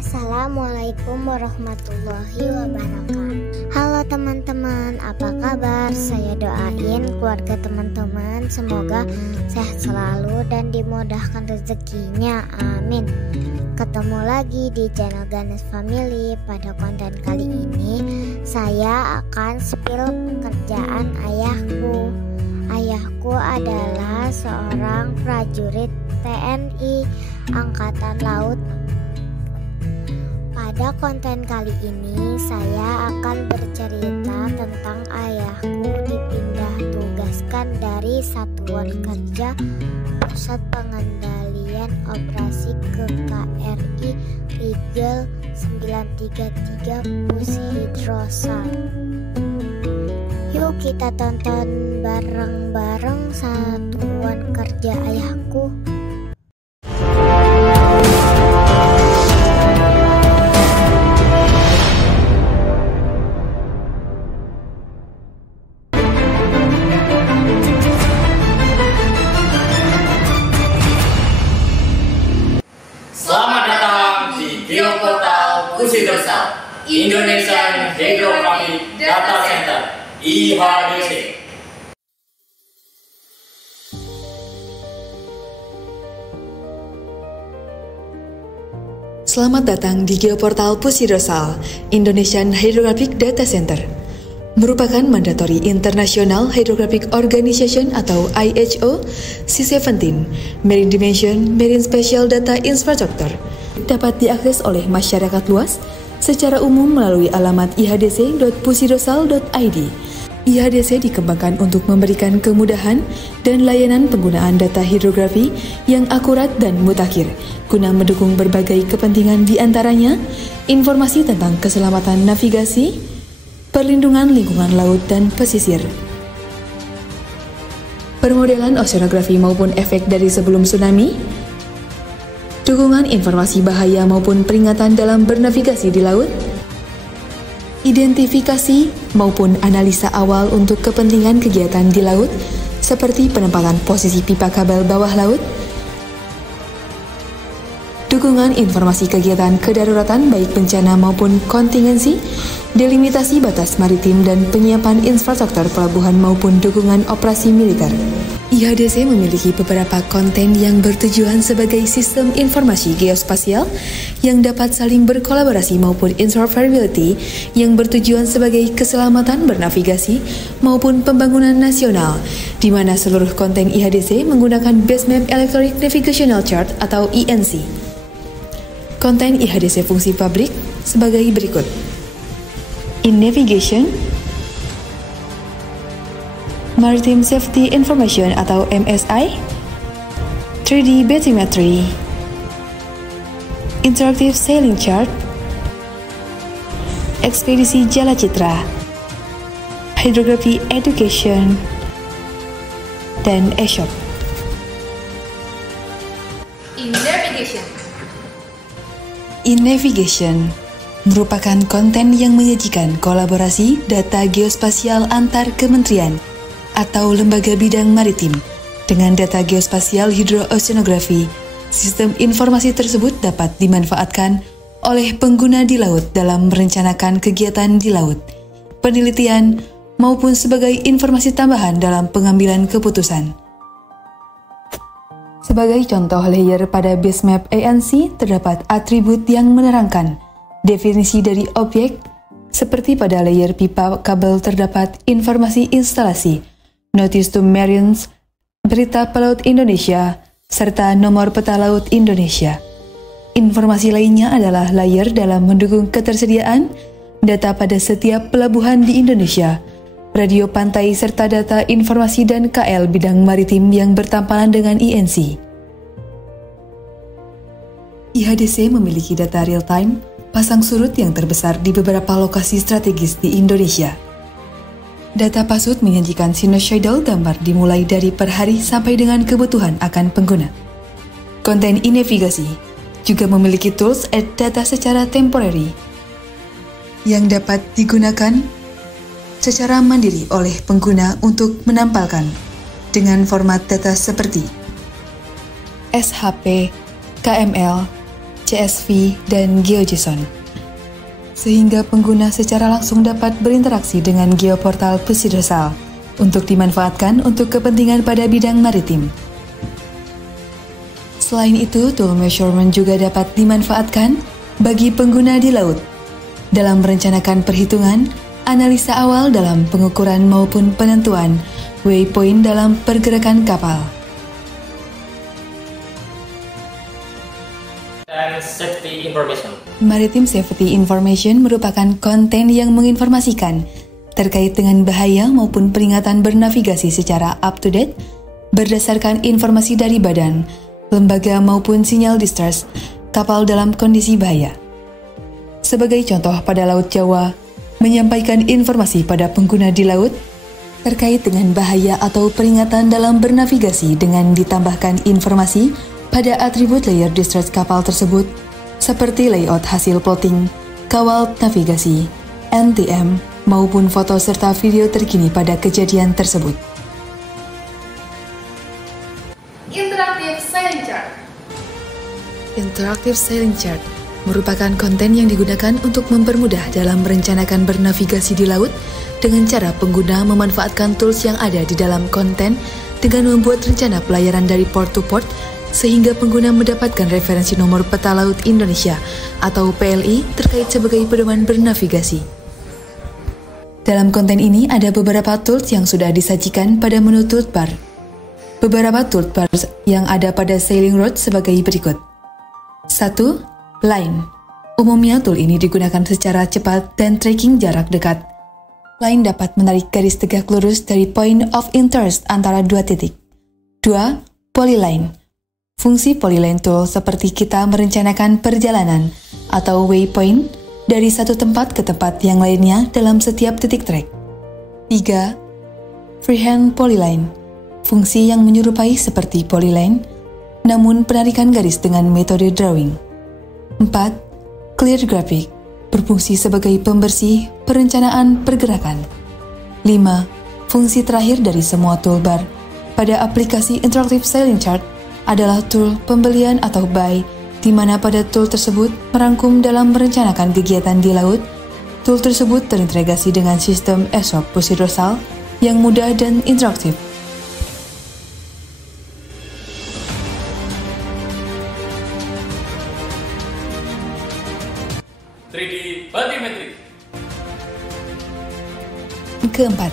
Assalamualaikum warahmatullahi wabarakatuh. Halo teman-teman, apa kabar? Saya doain keluarga teman-teman semoga sehat selalu dan dimudahkan rezekinya, amin. Ketemu lagi di channel Ganes Family. Pada konten kali ini saya akan spill pekerjaan ayahku. Ayahku adalah seorang prajurit TNI Angkatan Laut. Pada konten kali ini saya akan bercerita tentang ayahku dipindah tugaskan dari Satuan Kerja Pusat Pengendalian Operasi ke KRI Rigel 933 Pushidrosal. Yuk kita tonton bareng-bareng Satuan Kerja ayahku. Selamat datang di Geoportal Pushidrosal Indonesian Hydrographic Data Center (IHDC). Selamat datang di Geoportal Pushidrosal Indonesian Hydrographic Data Center. Merupakan Mandatory International Hydrographic Organization atau IHO C17 Marine Dimension Marine Spatial Data Infrastructure. Dapat diakses oleh masyarakat luas secara umum melalui alamat ihdc.pushidrosal.id. IHDC dikembangkan untuk memberikan kemudahan dan layanan penggunaan data hidrografi yang akurat dan mutakhir guna mendukung berbagai kepentingan, di antaranya informasi tentang keselamatan navigasi, perlindungan lingkungan laut dan pesisir, permodelan oceanografi maupun efek dari sebelum tsunami, dukungan informasi bahaya maupun peringatan dalam bernavigasi di laut, identifikasi maupun analisa awal untuk kepentingan kegiatan di laut seperti penempatan posisi pipa kabel bawah laut, dukungan informasi kegiatan kedaruratan baik bencana maupun kontingensi, delimitasi batas maritim dan penyiapan infrastruktur pelabuhan maupun dukungan operasi militer. IHDC memiliki beberapa konten yang bertujuan sebagai sistem informasi geospasial yang dapat saling berkolaborasi maupun interoperability yang bertujuan sebagai keselamatan bernavigasi maupun pembangunan nasional, di mana seluruh konten IHDC menggunakan Basemap Electronic Navigational Chart atau ENC. Konten IHDC fungsi publik sebagai berikut. In Navigation, Maritime Safety Information atau MSI, 3D Bathymetry, Interactive Sailing Chart, Ekspedisi Jala Citra, Hydrography Education, dan eShop. In Navigation. In Navigation merupakan konten yang menyajikan kolaborasi data geospasial antar kementerian atau lembaga bidang maritim dengan data geospasial hidrooceanografi. Sistem informasi tersebut dapat dimanfaatkan oleh pengguna di laut dalam merencanakan kegiatan di laut, penelitian, maupun sebagai informasi tambahan dalam pengambilan keputusan. Sebagai contoh layer pada Basemap ANC terdapat atribut yang menerangkan definisi dari objek, seperti pada layer pipa kabel terdapat informasi instalasi, Notice to Marines, berita pelaut Indonesia, serta nomor peta laut Indonesia. Informasi lainnya adalah layer dalam mendukung ketersediaan data pada setiap pelabuhan di Indonesia, radio pantai serta data informasi dan KL bidang maritim yang bertampalan dengan INC. IHDC memiliki data real-time pasang surut yang terbesar di beberapa lokasi strategis di Indonesia. Data pasut menyajikan sinusoidal gambar dimulai dari per hari sampai dengan kebutuhan akan pengguna. Konten e-navigasi juga memiliki tools add data secara temporary yang dapat digunakan secara mandiri oleh pengguna untuk menampalkan dengan format data seperti SHP, KML, CSV, dan GeoJSON. Sehingga pengguna secara langsung dapat berinteraksi dengan geoportal Pusidosal untuk dimanfaatkan untuk kepentingan pada bidang maritim. Selain itu, tool measurement juga dapat dimanfaatkan bagi pengguna di laut dalam merencanakan perhitungan, analisa awal dalam pengukuran maupun penentuan waypoint dalam pergerakan kapal. Dan safety information. Maritime Safety Information merupakan konten yang menginformasikan terkait dengan bahaya maupun peringatan bernavigasi secara up-to-date berdasarkan informasi dari badan, lembaga maupun sinyal distress kapal dalam kondisi bahaya. Sebagai contoh, pada Laut Jawa, menyampaikan informasi pada pengguna di laut terkait dengan bahaya atau peringatan dalam bernavigasi dengan ditambahkan informasi pada atribut layer distress kapal tersebut seperti layout hasil plotting, kawal navigasi, NTM, maupun foto serta video terkini pada kejadian tersebut. Interactive Sailing Chart. Interactive Sailing Chart merupakan konten yang digunakan untuk mempermudah dalam merencanakan bernavigasi di laut dengan cara pengguna memanfaatkan tools yang ada di dalam konten dengan membuat rencana pelayaran dari port to port sehingga pengguna mendapatkan referensi nomor peta laut Indonesia atau PLI terkait sebagai pedoman bernavigasi. Dalam konten ini ada beberapa tools yang sudah disajikan pada menu toolbar. Beberapa toolbars yang ada pada Sailing Road sebagai berikut. 1. Line. Umumnya tool ini digunakan secara cepat dan tracking jarak dekat. Line dapat menarik garis tegak lurus dari point of interest antara dua titik. 2. Polyline. Fungsi polyline tool seperti kita merencanakan perjalanan atau waypoint dari satu tempat ke tempat yang lainnya dalam setiap titik trek. 3. Freehand polyline. Fungsi yang menyerupai seperti polyline, namun penarikan garis dengan metode drawing. 4. Clear graphic, berfungsi sebagai pembersih perencanaan pergerakan. 5. Fungsi terakhir dari semua toolbar pada aplikasi Interactive Sailing Chart adalah tool pembelian atau buy, di mana pada tool tersebut merangkum dalam merencanakan kegiatan di laut. Tool tersebut terintegrasi dengan sistem ESOP Pusidosal yang mudah dan interaktif. 3D Bathymetry. Keempat,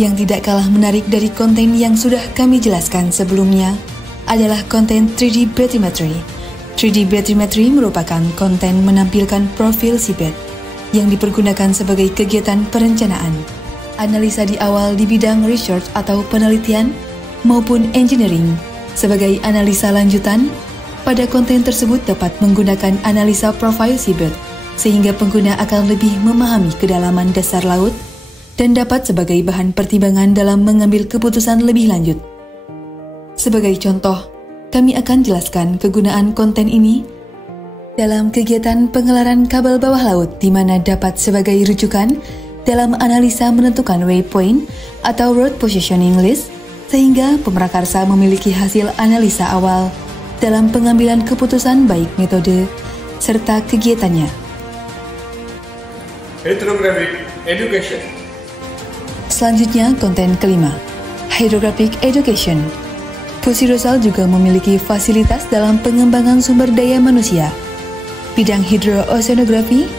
yang tidak kalah menarik dari konten yang sudah kami jelaskan sebelumnya adalah konten 3D Bathymetry. 3D Bathymetry merupakan konten menampilkan profil seabed yang dipergunakan sebagai kegiatan perencanaan, analisa di awal di bidang research atau penelitian maupun engineering. Sebagai analisa lanjutan, pada konten tersebut dapat menggunakan analisa profil seabed sehingga pengguna akan lebih memahami kedalaman dasar laut dan dapat sebagai bahan pertimbangan dalam mengambil keputusan lebih lanjut. Sebagai contoh, kami akan jelaskan kegunaan konten ini dalam kegiatan pengelaran kabel bawah laut, di mana dapat sebagai rujukan dalam analisa menentukan waypoint atau road positioning list, sehingga pemrakarsa memiliki hasil analisa awal dalam pengambilan keputusan baik metode serta kegiatannya. Hydrographic Education. Selanjutnya, konten kelima, Hydrographic Education. Pusidosal juga memiliki fasilitas dalam pengembangan sumber daya manusia. Bidang hidrooceanografi,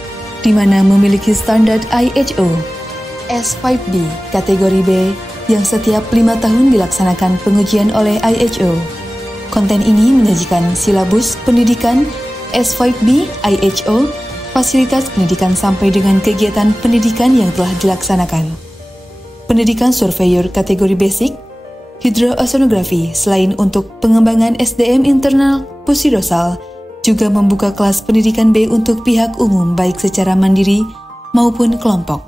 di mana memiliki standar IHO, S5B kategori B yang setiap 5 tahun dilaksanakan pengujian oleh IHO. Konten ini menyajikan silabus pendidikan S5B IHO, fasilitas pendidikan sampai dengan kegiatan pendidikan yang telah dilaksanakan. Pendidikan surveyor kategori basic, hidrooceanografi selain untuk pengembangan SDM internal Pusidosal, juga membuka kelas pendidikan B untuk pihak umum baik secara mandiri maupun kelompok.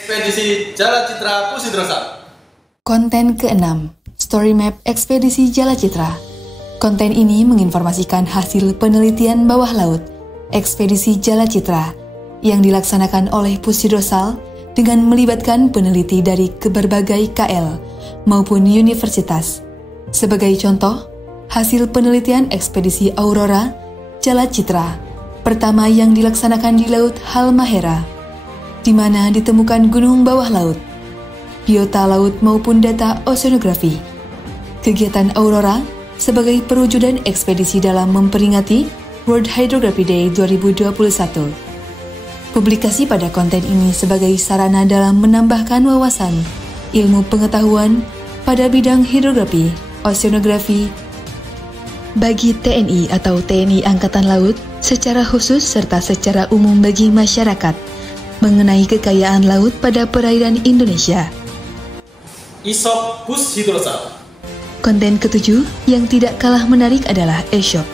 Ekspedisi Jala Citra Pusidosal. Konten ke-6, Story Map Ekspedisi Jala Citra. Konten ini menginformasikan hasil penelitian bawah laut Ekspedisi Jala Citra yang dilaksanakan oleh Pusidosal dengan melibatkan peneliti dari berbagai KL maupun universitas. Sebagai contoh, hasil penelitian ekspedisi Aurora Jala Citra pertama yang dilaksanakan di Laut Halmahera, di mana ditemukan gunung bawah laut, biota laut maupun data oceanografi. Kegiatan Aurora sebagai perwujudan ekspedisi dalam memperingati World Hydrography Day 2021. Publikasi pada konten ini sebagai sarana dalam menambahkan wawasan, ilmu pengetahuan pada bidang hidrografi, oceanografi, bagi TNI atau TNI Angkatan Laut secara khusus serta secara umum bagi masyarakat mengenai kekayaan laut pada perairan Indonesia. E-shop Pus Hidrosal. Konten ketujuh yang tidak kalah menarik adalah e-shop.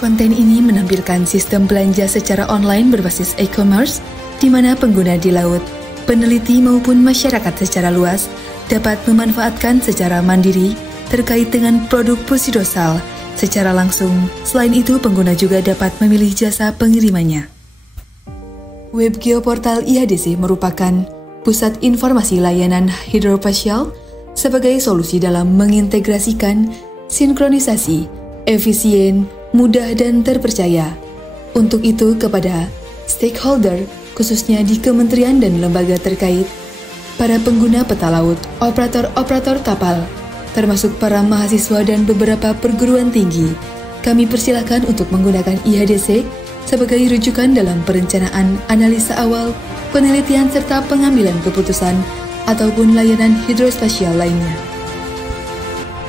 Konten ini menampilkan sistem belanja secara online berbasis e-commerce, di mana pengguna di laut, peneliti maupun masyarakat secara luas dapat memanfaatkan secara mandiri terkait dengan produk Pusidrosal secara langsung. Selain itu, pengguna juga dapat memilih jasa pengirimannya. Web Geoportal IHDC merupakan pusat informasi layanan hidrospasial sebagai solusi dalam mengintegrasikan, sinkronisasi, efisien, mudah dan terpercaya. Untuk itu kepada stakeholder, khususnya di kementerian dan lembaga terkait, para pengguna peta laut, operator-operator kapal, termasuk para mahasiswa dan beberapa perguruan tinggi, kami persilahkan untuk menggunakan IHDC sebagai rujukan dalam perencanaan, analisa awal, penelitian serta pengambilan keputusan ataupun layanan hidrospasial lainnya.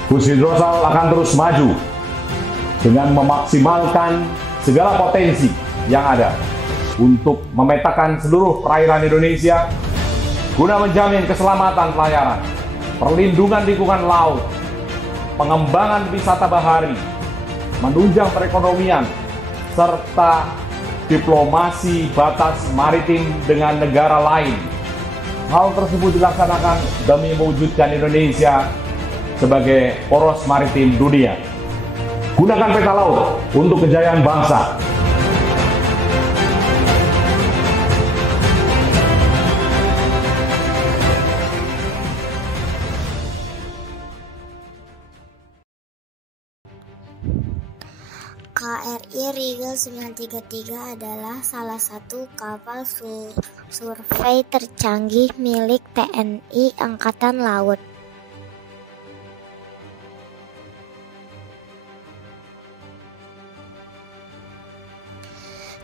Pusidrosal akan terus maju dengan memaksimalkan segala potensi yang ada untuk memetakan seluruh perairan Indonesia guna menjamin keselamatan pelayaran, perlindungan lingkungan laut, pengembangan wisata bahari, menunjang perekonomian, serta diplomasi batas maritim dengan negara lain. Hal tersebut dilaksanakan demi mewujudkan Indonesia sebagai poros maritim dunia. Gunakan peta laut untuk kejayaan bangsa. KRI Rigel 933 adalah salah satu kapal survei tercanggih milik TNI Angkatan Laut.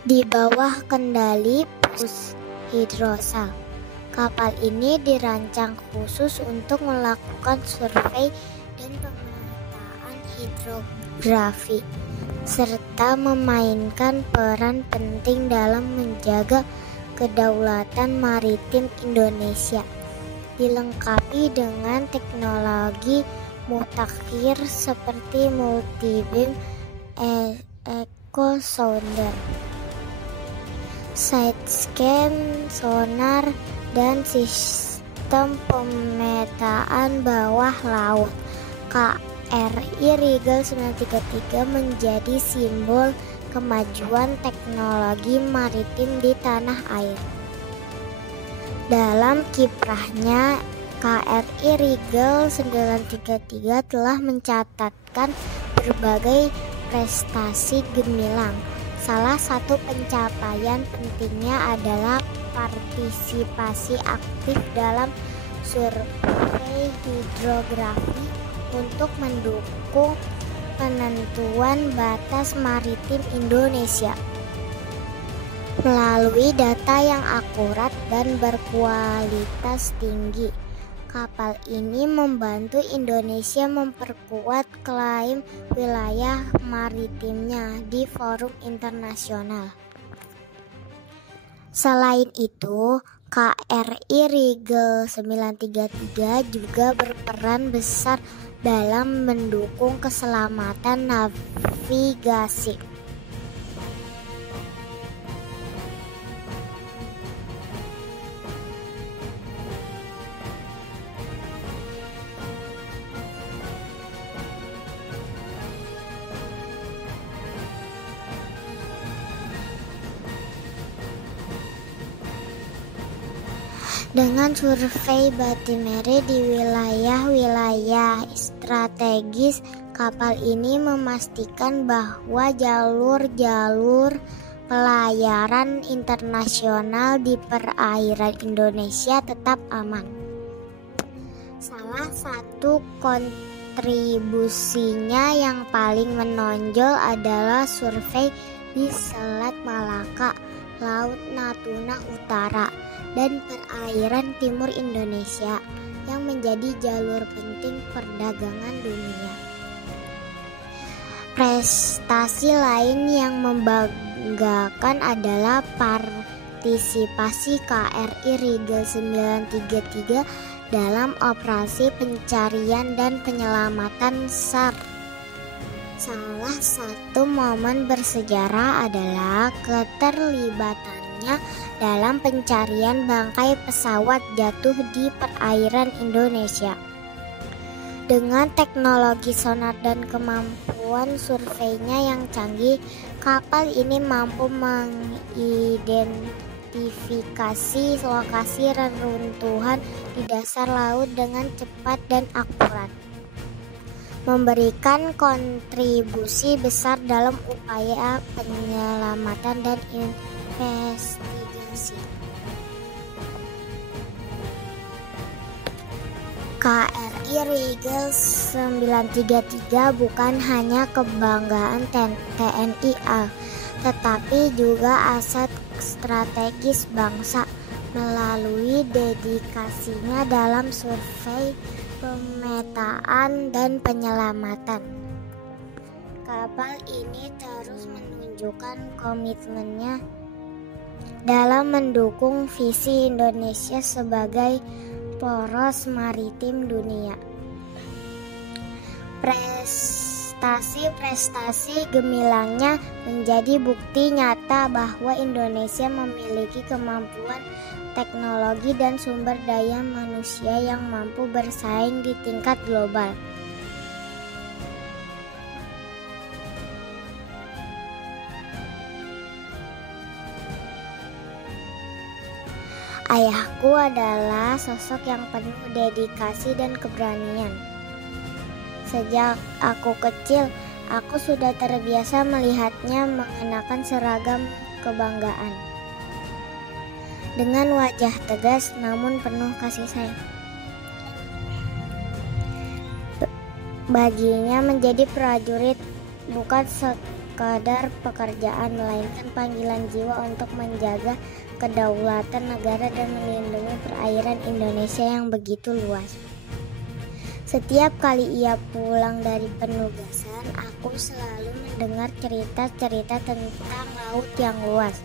Di bawah kendali Pushidrosal, kapal ini dirancang khusus untuk melakukan survei dan pemetaan hidrografi, serta memainkan peran penting dalam menjaga kedaulatan maritim Indonesia. Dilengkapi dengan teknologi mutakhir seperti multi-beam echo sounder, side scan, sonar, dan sistem pemetaan bawah laut. KRI Rigel 933 menjadi simbol kemajuan teknologi maritim di tanah air. Dalam kiprahnya, KRI Rigel 933 telah mencatatkan berbagai prestasi gemilang. Salah satu pencapaian pentingnya adalah partisipasi aktif dalam survei hidrografi untuk mendukung penentuan batas maritim Indonesia. Melalui data yang akurat dan berkualitas tinggi, kapal ini membantu Indonesia memperkuat klaim wilayah maritimnya di forum internasional. Selain itu, KRI Rigel 933 juga berperan besar dalam mendukung keselamatan navigasi. Dengan survei batimetri di wilayah-wilayah strategis, kapal ini memastikan bahwa jalur-jalur pelayaran internasional di perairan Indonesia tetap aman. Salah satu kontribusinya yang paling menonjol adalah survei di Selat Malaka, Laut Natuna Utara, dan perairan timur Indonesia yang menjadi jalur penting perdagangan dunia. Prestasi lain yang membanggakan adalah partisipasi KRI Rigel 933 dalam operasi pencarian dan penyelamatan SAR. Salah satu momen bersejarah adalah keterlibatannya dalam pencarian bangkai pesawat jatuh di perairan Indonesia. Dengan teknologi sonar dan kemampuan surveinya yang canggih, kapal ini mampu mengidentifikasi lokasi reruntuhan di dasar laut dengan cepat dan akurat, memberikan kontribusi besar dalam upaya penyelamatan dan investigasi. KRI Rigel 933 bukan hanya kebanggaan TNI AL, tetapi juga aset strategis bangsa melalui dedikasinya dalam survei, pemetaan, dan penyelamatan. Kapal ini terus menunjukkan komitmennya dalam mendukung visi Indonesia sebagai poros maritim dunia. Prestasi-prestasi gemilangnya menjadi bukti nyata bahwa Indonesia memiliki kemampuan teknologi dan sumber daya manusia yang mampu bersaing di tingkat global. Ayahku adalah sosok yang penuh dedikasi dan keberanian. Sejak aku kecil, aku sudah terbiasa melihatnya mengenakan seragam kebanggaan. Dengan wajah tegas namun penuh kasih sayang. Baginya menjadi prajurit bukan sekadar pekerjaan, melainkan panggilan jiwa untuk menjaga kedaulatan negara dan melindungi perairan Indonesia yang begitu luas. Setiap kali ia pulang dari penugasan, aku selalu mendengar cerita-cerita tentang laut yang luas,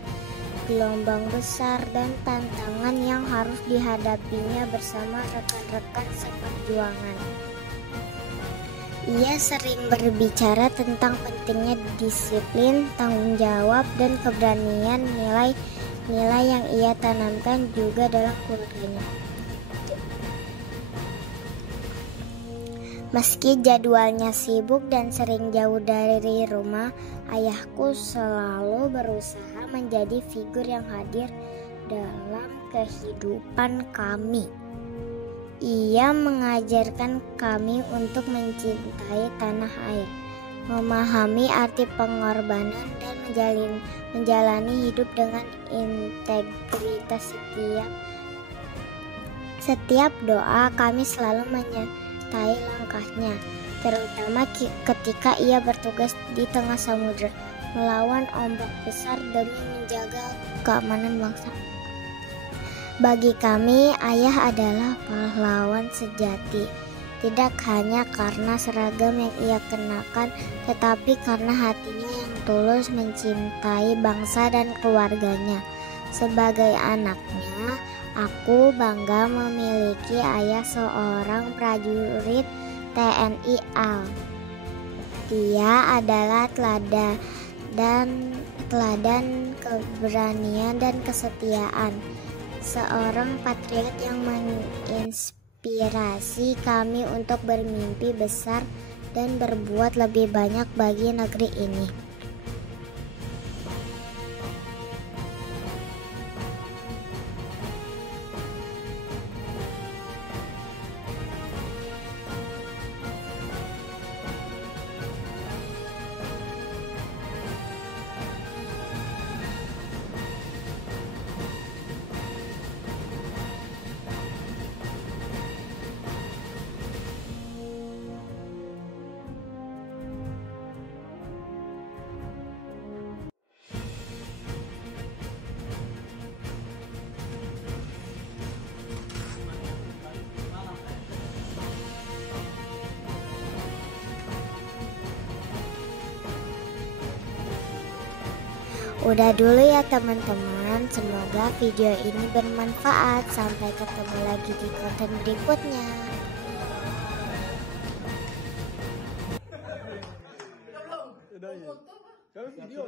gelombang besar, dan tantangan yang harus dihadapinya bersama rekan-rekan seperjuangan. Ia sering berbicara tentang pentingnya disiplin, tanggung jawab, dan keberanian, nilai yang ia tanamkan juga dalam keluarganya. Meski jadwalnya sibuk dan sering jauh dari rumah, ayahku selalu berusaha menjadi figur yang hadir dalam kehidupan kami. Ia mengajarkan kami untuk mencintai tanah air, memahami arti pengorbanan, dan menjalani hidup dengan integritas. Setiap doa kami selalu menyertai langkahnya, terutama ketika ia bertugas di tengah samudera, melawan ombak besar demi menjaga keamanan bangsa. Bagi kami, ayah adalah pahlawan sejati. Tidak hanya karena seragam yang ia kenakan, tetapi karena hatinya yang tulus mencintai bangsa dan keluarganya. Sebagai anaknya, aku bangga memiliki ayah seorang prajurit TNI AL. Dia adalah teladan keberanian dan kesetiaan. Seorang patriot yang menginspirasi kami untuk bermimpi besar dan berbuat lebih banyak bagi negeri ini. Udah dulu ya teman-teman, semoga video ini bermanfaat. Sampai ketemu lagi di konten berikutnya. Kalau video